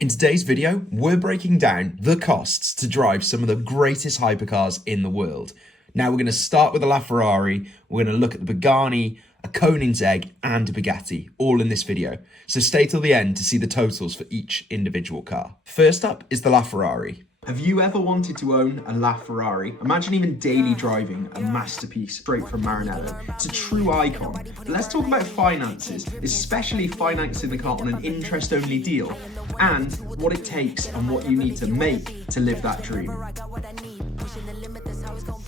In today's video, we're breaking down the costs to drive some of the greatest hypercars in the world. Now we're going to start with a LaFerrari, we're going to look at the Pagani, a Koenigsegg and a Bugatti, all in this video. So stay till the end to see the totals for each individual car. First up is the LaFerrari. Have you ever wanted to own a LaFerrari? Imagine even daily driving a masterpiece straight from Maranello. It's a true icon. But let's talk about finances, especially financing the car on an interest-only deal, and what it takes and what you need to make to live that dream.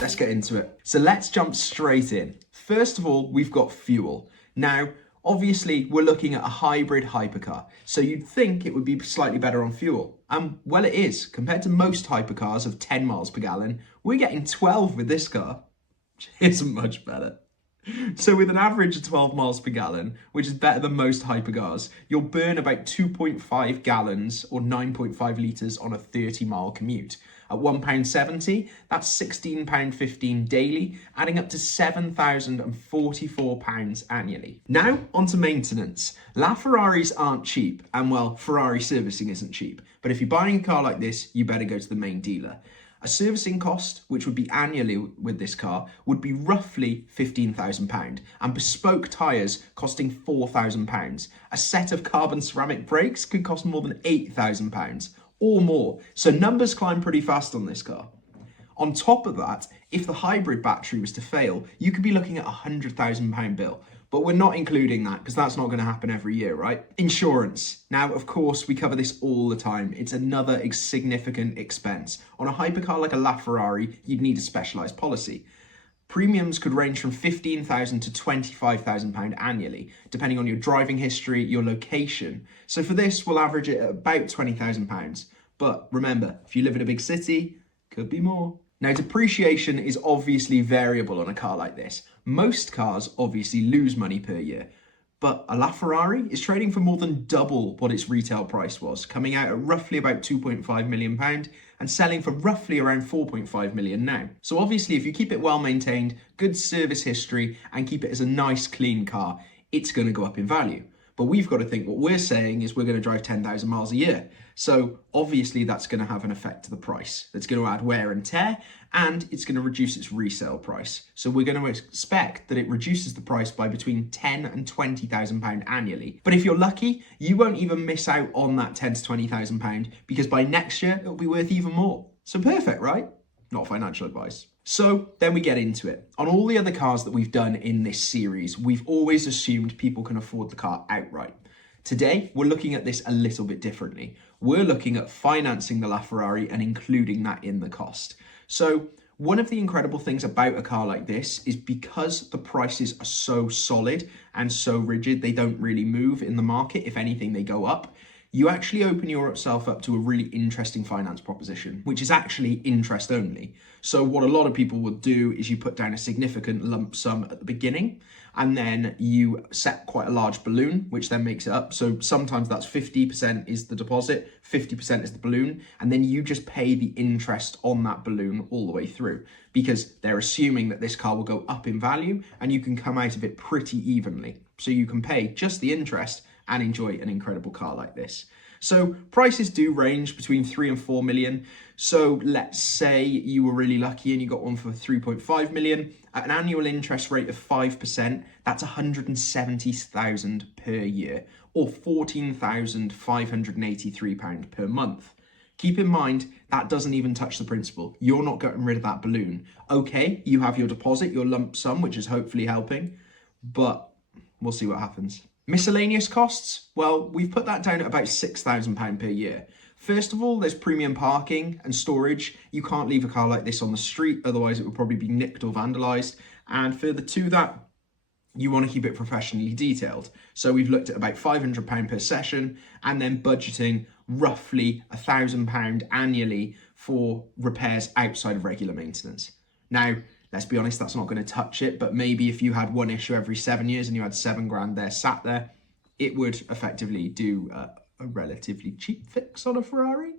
Let's get into it. So let's jump straight in. First of all, we've got fuel. Now, obviously, we're looking at a hybrid hypercar, so you'd think it would be slightly better on fuel. Well, it is. Compared to most hypercars of 10 miles per gallon, we're getting 12 with this car, which isn't much better. So with an average of 12 miles per gallon, which is better than most hypercars, you'll burn about 2.5 gallons or 9.5 litres on a 30-mile commute. At £1.70, that's £16.15 daily, adding up to £7,044 annually. Now, onto maintenance. LaFerraris aren't cheap, and well, Ferrari servicing isn't cheap. But if you're buying a car like this, you better go to the main dealer. A servicing cost, which would be annually with this car, would be roughly £15,000, and bespoke tyres costing £4,000. A set of carbon ceramic brakes could cost more than £8,000 or more. So numbers climb pretty fast on this car. On top of that, if the hybrid battery was to fail, you could be looking at a £100,000 bill. But we're not including that because that's not going to happen every year, right? Insurance. Now, of course, we cover this all the time. It's another significant expense. On a hypercar like a LaFerrari, you'd need a specialised policy. Premiums could range from £15,000 to £25,000 annually, depending on your driving history, your location. So for this, we'll average it at about £20,000. But remember, if you live in a big city, could be more. Now, depreciation is obviously variable on a car like this. Most cars obviously lose money per year, but a LaFerrari is trading for more than double what its retail price was, coming out at roughly about £2.5 million and selling for roughly around £4.5 million now. So obviously, if you keep it well maintained, good service history, and keep it as a nice, clean car, it's going to go up in value. But we've got to think what we're saying is we're going to drive 10,000 miles a year. So obviously that's going to have an effect to the price. That's going to add wear and tear, and it's going to reduce its resale price. So we're going to expect that it reduces the price by between £10,000 and £20,000 annually. But if you're lucky, you won't even miss out on that £10,000 to £20,000 because by next year, it'll be worth even more. So perfect, right? Not financial advice. So then we get into it. On all the other cars that we've done in this series, we've always assumed people can afford the car outright. Today, we're looking at this a little bit differently. We're looking at financing the LaFerrari and including that in the cost. So one of the incredible things about a car like this is because the prices are so solid and so rigid, they don't really move in the market. If anything, they go up. You actually open yourself up to a really interesting finance proposition, which is actually interest only. So what a lot of people will do is you put down a significant lump sum at the beginning, and then you set quite a large balloon, which then makes it up. So sometimes that's 50% is the deposit, 50% is the balloon, and then you just pay the interest on that balloon all the way through, because they're assuming that this car will go up in value and you can come out of it pretty evenly. So you can pay just the interest and enjoy an incredible car like this. So prices do range between 3 and 4 million. So let's say you were really lucky and you got one for 3.5 million at an annual interest rate of 5%. That's 170,000 per year, or £14,583 per month. Keep in mind, that doesn't even touch the principal. You're not getting rid of that balloon. Okay, you have your deposit, your lump sum, which is hopefully helping, but we'll see what happens. Miscellaneous costs, well, we've put that down at about £6,000 per year. First of all, there's premium parking and storage. You can't leave a car like this on the street, otherwise it would probably be nicked or vandalised. And further to that, you want to keep it professionally detailed. So we've looked at about £500 per session and then budgeting roughly £1,000 annually for repairs outside of regular maintenance. Now, let's be honest, that's not going to touch it, but maybe if you had one issue every 7 years and you had £7,000 there sat there, it would effectively do a relatively cheap fix on a Ferrari.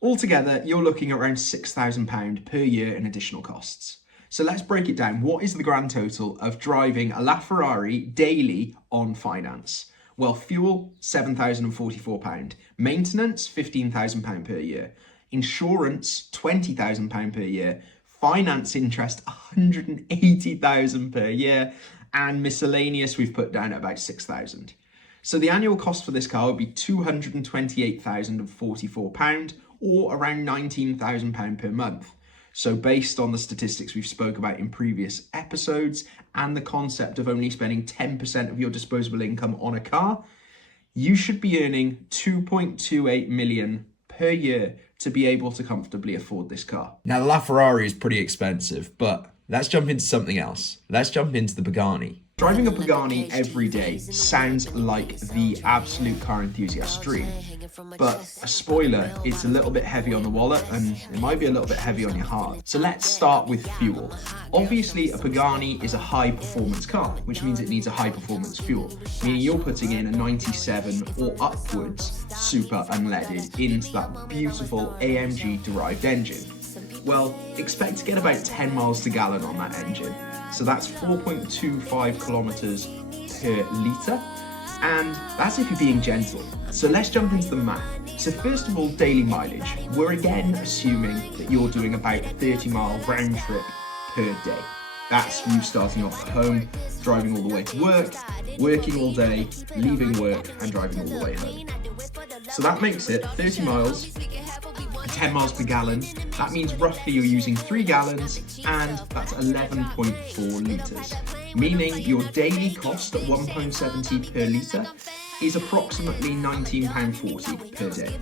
Altogether, you're looking at around £6,000 per year in additional costs. So let's break it down. What is the grand total of driving a LaFerrari daily on finance? Well, fuel, £7,044. Maintenance, £15,000 per year. Insurance, £20,000 per year. Finance interest, £180,000 per year. And miscellaneous, we've put down at about £6,000. So the annual cost for this car would be £228,044, or around £19,000 per month. So based on the statistics we've spoke about in previous episodes and the concept of only spending 10% of your disposable income on a car, you should be earning 2.28 million per year to be able to comfortably afford this car. Now, the LaFerrari is pretty expensive, but let's jump into something else. Let's jump into the Pagani. Driving a Pagani every day sounds like the absolute car enthusiast's dream, but a spoiler, it's a little bit heavy on the wallet and it might be a little bit heavy on your heart. So let's start with fuel. Obviously, a Pagani is a high performance car, which means it needs a high performance fuel, meaning you're putting in a 97 or upwards super unleaded into that beautiful AMG derived engine. Well, expect to get about 10 miles to gallon on that engine. So that's 4.25 kilometers per litre, and that's if you're being gentle. So let's jump into the math. So first of all, daily mileage. We're again assuming that you're doing about a 30-mile round trip per day. That's you starting off at home, driving all the way to work, working all day, leaving work and driving all the way home. So that makes it 30 miles, 10 miles per gallon. That means roughly you're using 3 gallons, and that's 11.4 litres. Meaning your daily cost at £1.70 per litre is approximately £19.40 per day.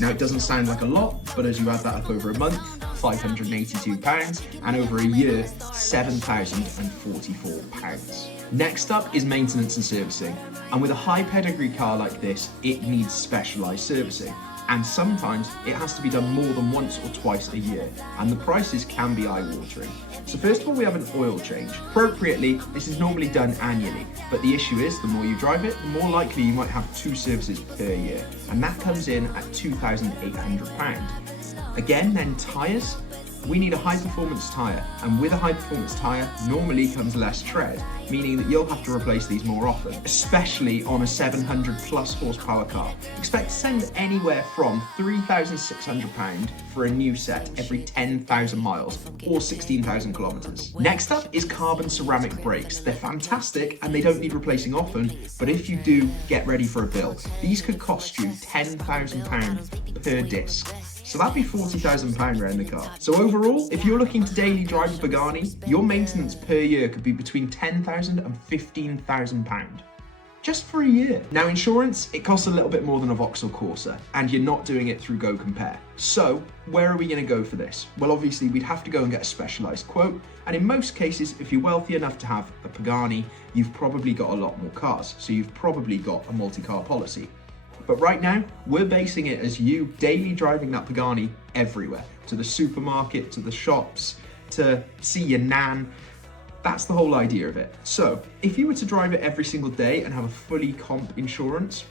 Now, it doesn't sound like a lot, but as you add that up over a month, £582, and over a year, £7,044. Next up is maintenance and servicing. And with a high pedigree car like this, it needs specialised servicing. And sometimes it has to be done more than once or twice a year, and the prices can be eye-watering. So first of all, we have an oil change. Appropriately, this is normally done annually, but the issue is the more you drive it, the more likely you might have 2 services per year, and that comes in at £2,800. Again, then tyres. We need a high-performance tyre, and with a high-performance tyre normally comes less tread, meaning that you'll have to replace these more often, especially on a 700 plus horsepower car. Expect to send anywhere from £3,600 for a new set every 10,000 miles or 16,000 kilometres. Next up is carbon ceramic brakes. They're fantastic and they don't need replacing often, but if you do, get ready for a bill. These could cost you £10,000 per disc. So that'd be £40,000 around the car. So overall, if you're looking to daily drive a Pagani, your maintenance per year could be between £10,000 and £15,000. Just for a year. Now, insurance, it costs a little bit more than a Vauxhall Corsa, and you're not doing it through Go Compare. So where are we going to go for this? Well, obviously we'd have to go and get a specialised quote, and in most cases, if you're wealthy enough to have a Pagani, you've probably got a lot more cars, so you've probably got a multi-car policy. But right now, we're basing it as you daily driving that Pagani everywhere, to the supermarket, to the shops, to see your nan. That's the whole idea of it. So if you were to drive it every single day and have a fully comp insurance,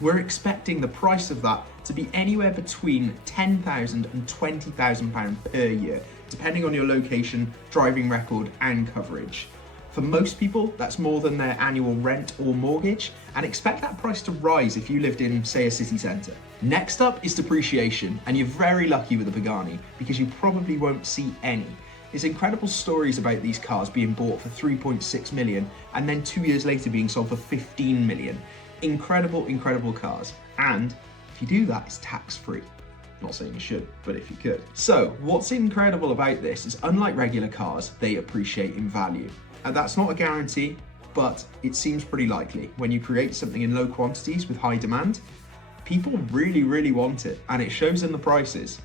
we're expecting the price of that to be anywhere between £10,000 and £20,000 per year, depending on your location, driving record and coverage. For most people, that's more than their annual rent or mortgage, and expect that price to rise if you lived in, say, a city centre. Next up is depreciation, and you're very lucky with a Pagani because you probably won't see any. There's incredible stories about these cars being bought for 3.6 million and then 2 years later being sold for 15 million. Incredible, incredible cars. And if you do that, it's tax-free. Not saying you should, but if you could. So what's incredible about this is, unlike regular cars, they appreciate in value. And that's not a guarantee, but it seems pretty likely. When you create something in low quantities with high demand, people really, really want it, and it shows in the prices.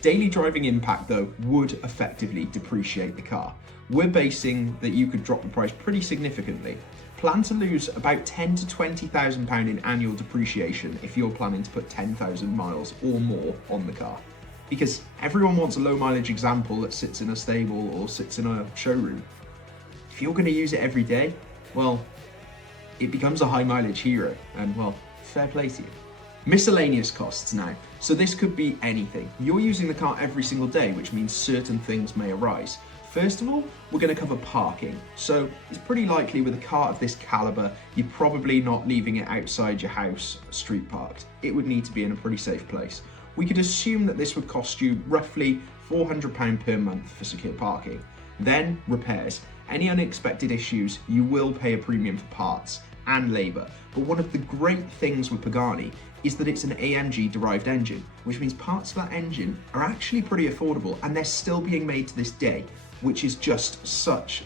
Daily driving impact, though, would effectively depreciate the car. We're basing that you could drop the price pretty significantly. Plan to lose about £10,000 to £20,000 in annual depreciation if you're planning to put 10,000 miles or more on the car. Because everyone wants a low mileage example that sits in a stable or sits in a showroom. If you're going to use it every day, well, it becomes a high mileage hero, and well, fair play to you. Miscellaneous costs now. So this could be anything. You're using the car every single day, which means certain things may arise. First of all, we're going to cover parking. So it's pretty likely with a car of this caliber, you're probably not leaving it outside your house street parked. It would need to be in a pretty safe place. We could assume that this would cost you roughly £400 per month for secure parking. Then repairs. Any unexpected issues, you will pay a premium for parts and labour. But one of the great things with Pagani is that it's an AMG derived engine, which means parts of that engine are actually pretty affordable and they're still being made to this day, which is just such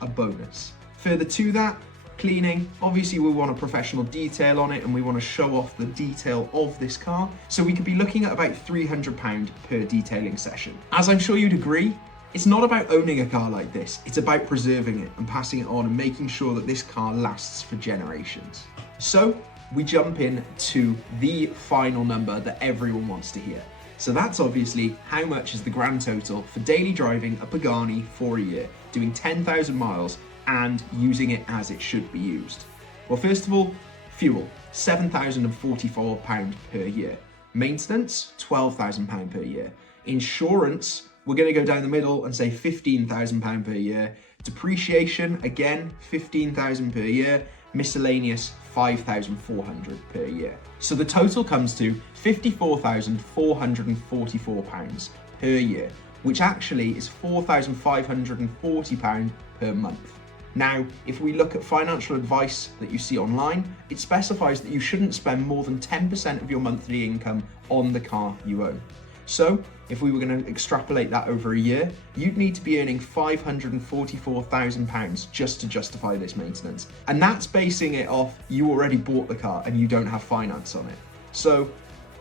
a bonus. Further to that, cleaning. Obviously we want a professional detail on it and we want to show off the detail of this car. So we could be looking at about £300 per detailing session. As I'm sure you'd agree, it's not about owning a car like this, it's about preserving it and passing it on and making sure that this car lasts for generations. So we jump in to the final number that everyone wants to hear. So that's obviously how much is the grand total for daily driving a Pagani for a year, doing 10,000 miles and using it as it should be used. Well, first of all, fuel, £7,044 per year. Maintenance, £12,000 per year. Insurance, we're going to go down the middle and say £15,000 per year. Depreciation, again, £15,000 per year. Miscellaneous, £5,400 per year. So the total comes to £54,444 per year, which actually is £4,540 per month. Now, if we look at financial advice that you see online, it specifies that you shouldn't spend more than 10% of your monthly income on the car you own. So if we were going to extrapolate that over a year, you'd need to be earning £544,000 just to justify this maintenance. And that's basing it off you already bought the car and you don't have finance on it. So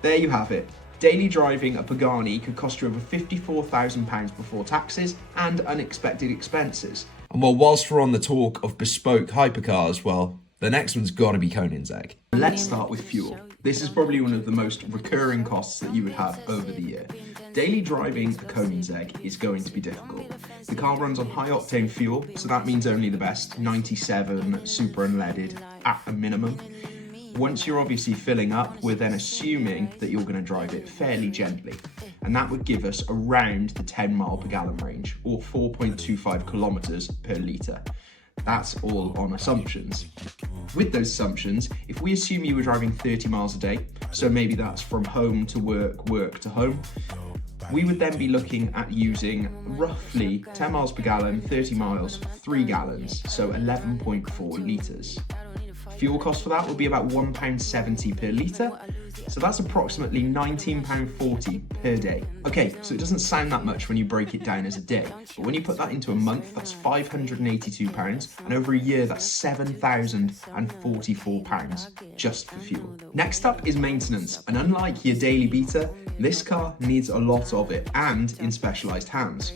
there you have it. Daily driving a Pagani could cost you over £54,000 before taxes and unexpected expenses. And well, whilst we're on the talk of bespoke hypercars, well, the next one's got to be Koenigsegg. Let's start with fuel. This is probably one of the most recurring costs that you would have over the year. Daily driving a Koenigsegg is going to be difficult. The car runs on high octane fuel, so that means only the best, 97 super unleaded at a minimum. Once you're obviously filling up, we're then assuming that you're going to drive it fairly gently. And that would give us around the 10 mile per gallon range, or 4.25 kilometers per litre. That's all on assumptions. With those assumptions, if we assume you were driving 30 miles a day, so maybe that's from home to work, work to home, we would then be looking at using roughly 10 miles per gallon, 30 miles, 3 gallons, so 11.4 litres. Fuel cost for that will be about £1.70 per litre, so that's approximately £19.40 per day. Okay, so it doesn't sound that much when you break it down as a day, but when you put that into a month, that's £582, and over a year, that's £7,044 just for fuel. Next up is maintenance, and unlike your daily beater, this car needs a lot of it, and in specialised hands.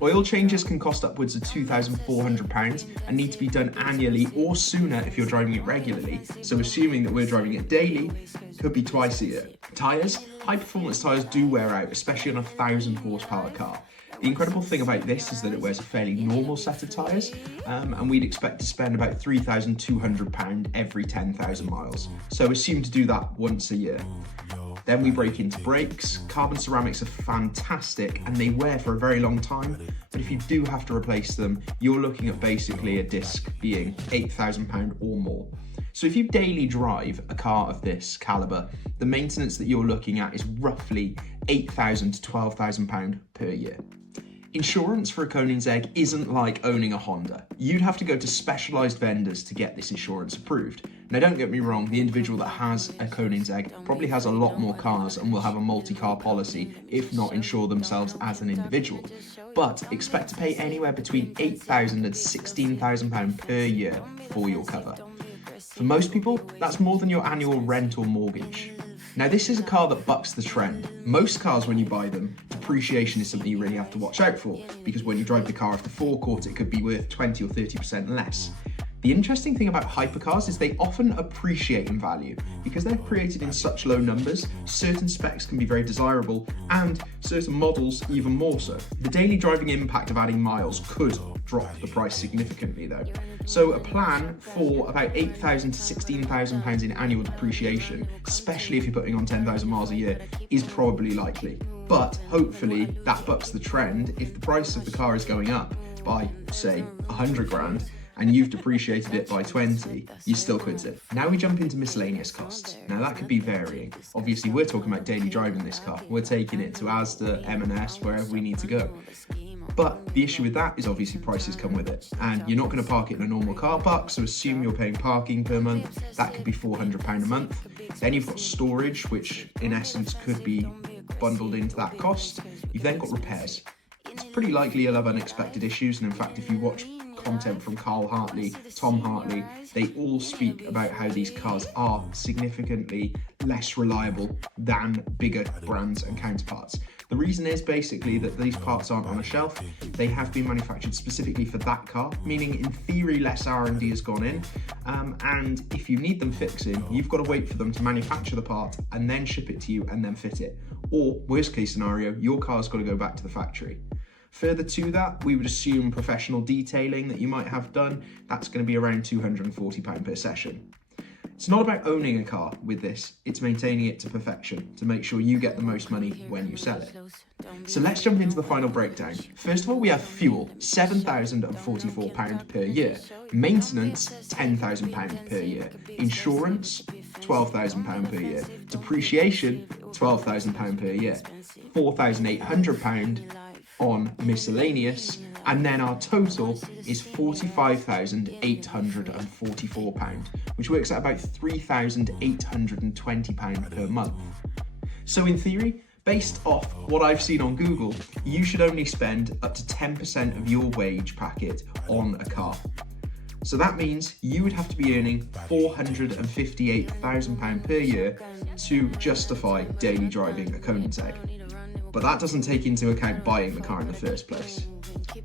Oil changes can cost upwards of £2,400 and need to be done annually or sooner if you're driving it regularly, so assuming that we're driving it daily, could be twice a year. Tyres, high performance tyres do wear out, especially on a 1,000 horsepower car. The incredible thing about this is that it wears a fairly normal set of tyres, and we'd expect to spend about £3,200 every 10,000 miles, so assume to do that once a year. Then we break into brakes. Carbon ceramics are fantastic and they wear for a very long time, but if you do have to replace them, you're looking at basically a disc being £8,000 or more. So if you daily drive a car of this caliber, the maintenance that you're looking at is roughly £8,000 to £12,000 per year. Insurance for a Koenigsegg isn't like owning a Honda. You'd have to go to specialised vendors to get this insurance approved. Now don't get me wrong, the individual that has a Koenigsegg probably has a lot more cars and will have a multi-car policy, if not insure themselves as an individual. But expect to pay anywhere between £8,000 and £16,000 per year for your cover. For most people, that's more than your annual rent or mortgage. Now this is a car that bucks the trend. Most cars when you buy them, depreciation is something you really have to watch out for, because when you drive the car off the forecourt it could be worth 20 or 30% less. The interesting thing about hypercars is they often appreciate in value. Because they're created in such low numbers, certain specs can be very desirable and certain models even more so. The daily driving impact of adding miles could drop the price significantly though. So a plan for about £8,000 to £16,000 in annual depreciation, especially if you're putting on 10,000 miles a year, is probably likely. But hopefully that bucks the trend. If the price of the car is going up by, say, 100 grand, and you've depreciated it by 20, you still quit it. Now we jump into miscellaneous costs. Now that could be varying. Obviously we're talking about daily driving this car. We're taking it to Asda, M&S, wherever we need to go. But the issue with that is obviously prices come with it. And you're not going to park it in a normal car park, so assume you're paying parking per month. That could be £400 a month. Then you've got storage, which in essence could be bundled into that cost. You've then got repairs. It's pretty likely you'll have unexpected issues, and in fact if you watch content from Carl Hartley, Tom Hartley, they all speak about how these cars are significantly less reliable than bigger brands and counterparts. The reason is basically that these parts aren't on a shelf. They have been manufactured specifically for that car, meaning in theory less R&D has gone in, and if you need them fixing, you've got to wait for them to manufacture the part and then ship it to you and then fit it. Or worst case scenario, your car's got to go back to the factory. Further to that, we would assume professional detailing that you might have done. That's going to be around £240 per session. It's not about owning a car with this, it's maintaining it to perfection to make sure you get the most money when you sell it. So let's jump into the final breakdown. First of all, we have fuel, £7,044 per year. Maintenance, £10,000 per year. Insurance, £12,000 per year. Depreciation, £12,000 per year. £4,800 on miscellaneous, and then our total is £45,844, which works out about £3,820 per month. So in theory, based off what I've seen on Google, you should only spend up to 10% of your wage packet on a car. So that means you would have to be earning £458,000 per year to justify daily driving a Koenigsegg. But that doesn't take into account buying the car in the first place.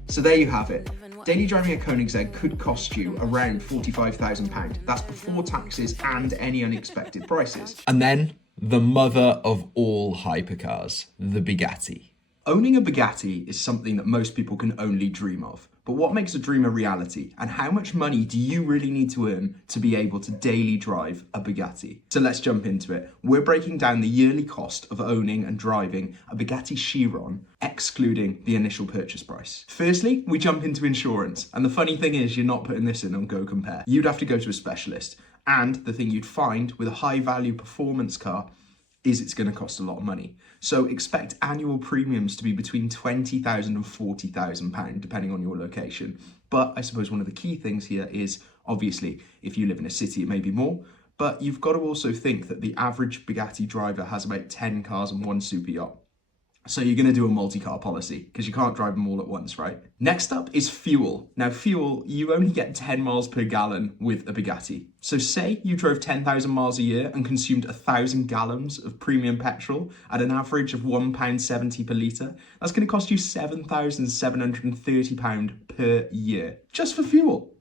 So there you have it. Daily driving a Koenigsegg could cost you around £45,000. That's before taxes and any unexpected prices. And then the mother of all hypercars, the Bugatti. Owning a Bugatti is something that most people can only dream of. But what makes a dream a reality? And how much money do you really need to earn to be able to daily drive a Bugatti? So let's jump into it. We're breaking down the yearly cost of owning and driving a Bugatti Chiron, excluding the initial purchase price. Firstly, we jump into insurance. And the funny thing is, you're not putting this in on Go Compare. You'd have to go to a specialist. And the thing you'd find with a high value performance car is it's going to cost a lot of money. So expect annual premiums to be between £20,000 and £40,000, depending on your location. But I suppose one of the key things here is, obviously, if you live in a city, it may be more, but you've got to also think that the average Bugatti driver has about 10 cars and one super yacht. So you're going to do a multi-car policy because you can't drive them all at once, right? Next up is fuel. Now fuel, you only get 10 miles per gallon with a Bugatti. So say you drove 10,000 miles a year and consumed 1,000 gallons of premium petrol at an average of £1.70 per litre. That's going to cost you £7,730 per year just for fuel.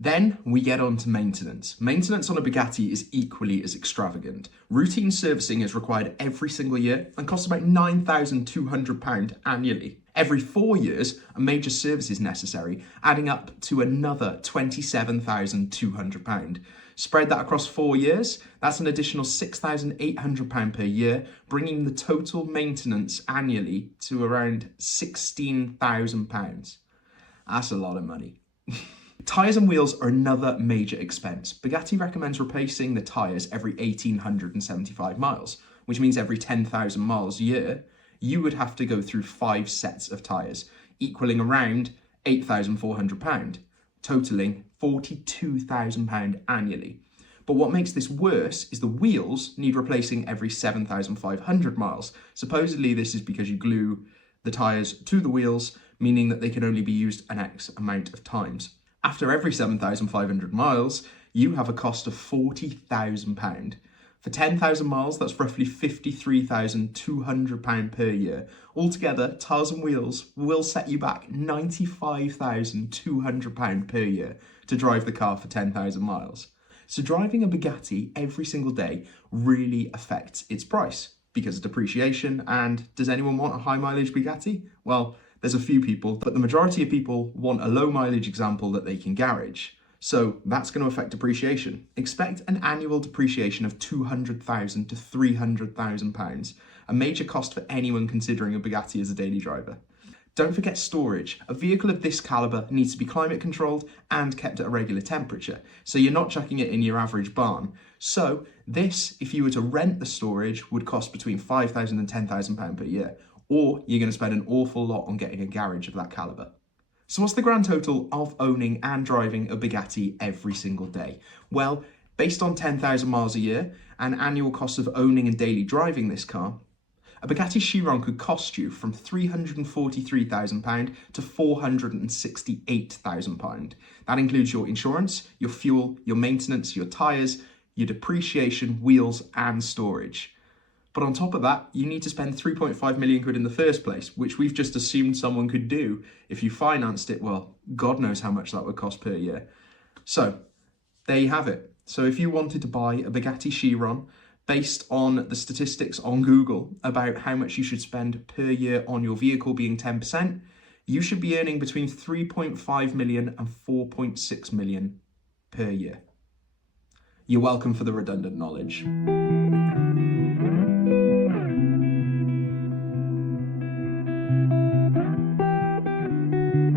Then we get on to maintenance. Maintenance on a Bugatti is equally as extravagant. Routine servicing is required every single year and costs about £9,200 annually. Every 4 years, a major service is necessary, adding up to another £27,200. Spread that across 4 years, that's an additional £6,800 per year, bringing the total maintenance annually to around £16,000. That's a lot of money. Tyres and wheels are another major expense. Bugatti recommends replacing the tyres every 1,875 miles, which means every 10,000 miles a year, you would have to go through 5 sets of tyres, equaling around £8,400, totaling £42,000 annually. But what makes this worse is the wheels need replacing every 7,500 miles. Supposedly this is because you glue the tyres to the wheels, meaning that they can only be used an X amount of times. After every 7,500 miles, you have a cost of £40,000. For 10,000 miles, that's roughly £53,200 per year. Altogether, tyres and wheels will set you back £95,200 per year to drive the car for 10,000 miles. So driving a Bugatti every single day really affects its price because of depreciation. And does anyone want a high mileage Bugatti? Well, there's a few people, but the majority of people want a low mileage example that they can garage. So that's going to affect depreciation. Expect an annual depreciation of £200,000 to £300,000, a major cost for anyone considering a Bugatti as a daily driver. Don't forget storage. A vehicle of this calibre needs to be climate controlled and kept at a regular temperature, so you're not chucking it in your average barn. So this, if you were to rent the storage, would cost between £5,000 and £10,000 per year, or you're going to spend an awful lot on getting a garage of that calibre. So what's the grand total of owning and driving a Bugatti every single day? Well, based on 10,000 miles a year and annual cost of owning and daily driving this car, a Bugatti Chiron could cost you from £343,000 to £468,000. That includes your insurance, your fuel, your maintenance, your tyres, your depreciation, wheels and storage. But on top of that, you need to spend 3.5 million quid in the first place, which we've just assumed someone could do. If you financed it, well, God knows how much that would cost per year. So there you have it. So if you wanted to buy a Bugatti Chiron, based on the statistics on Google about how much you should spend per year on your vehicle being 10%, you should be earning between 3.5 million and 4.6 million per year. You're welcome for the redundant knowledge.